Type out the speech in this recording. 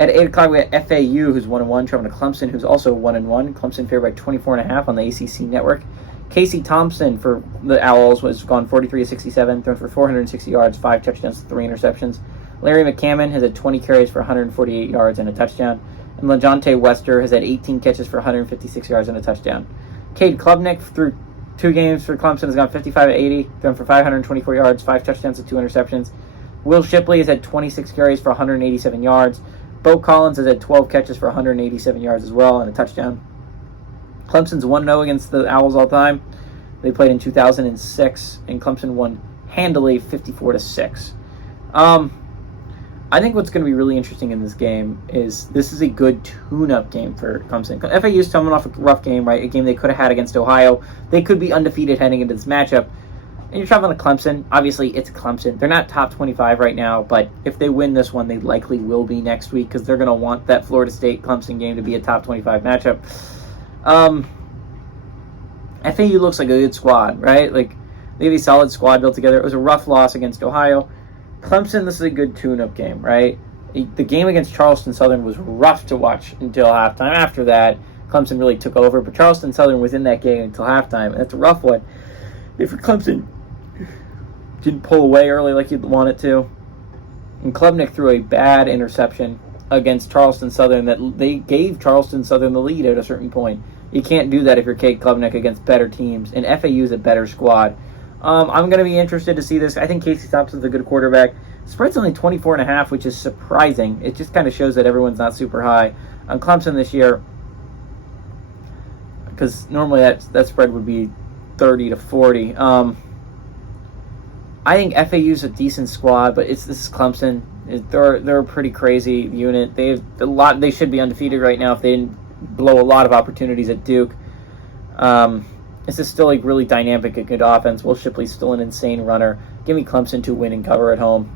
At 8 o'clock, we got FAU, who's 1-1, traveling to Clemson, who's also 1-1. Clemson favored by 24.5 on the ACC network. Casey Thompson for the Owls was gone 43 of 67, thrown for 460 yards, 5 touchdowns, 3 interceptions. Larry McCammon has had 20 carries for 148 yards and a touchdown. And LaJohntay Wester has had 18 catches for 156 yards and a touchdown. Cade Klubnik, through 2 games for Clemson, has gone 55 of 80, thrown for 524 yards, 5 touchdowns, and 2 interceptions. Will Shipley has had 26 carries for 187 yards. Bo Collins has had 12 catches for 187 yards as well and a touchdown. Clemson's 1-0 against the Owls all time. They played in 2006, and Clemson won handily 54-6. I think what's going to be really interesting in this game is this is a good tune-up game for Clemson. FAU's coming off a rough game, right? A game they could have had against Ohio. They could be undefeated heading into this matchup. And you're traveling to Clemson. Obviously, it's Clemson. They're not top 25 right now, but if they win this one, they likely will be next week because they're going to want that Florida State-Clemson game to be a top 25 matchup. FAU looks like a good squad, right? Like, they have a solid squad built together. It was a rough loss against Ohio. Clemson, this is a good tune-up game, right? The game against Charleston Southern was rough to watch until halftime. After that, Clemson really took over, but Charleston Southern was in that game until halftime, and that's a rough one. If Clemson didn't pull away early like you'd want it to, and Klubnik threw a bad interception against Charleston Southern that they gave Charleston Southern the lead at a certain point. You can't do that if you're Cade Klubnik against better teams, and FAU is a better squad. I'm going to be interested to see this. I think Casey Thompson's a good quarterback. Spread's only 24.5, which is surprising. It just kind of shows that everyone's not super high on Clemson this year, because normally that spread would be 30-40. I think FAU's a decent squad, but this is Clemson. They're a pretty crazy unit. They should be undefeated right now if they didn't blow a lot of opportunities at Duke. This is still a really dynamic and good offense. Will Shipley's still an insane runner. Give me Clemson to win and cover at home.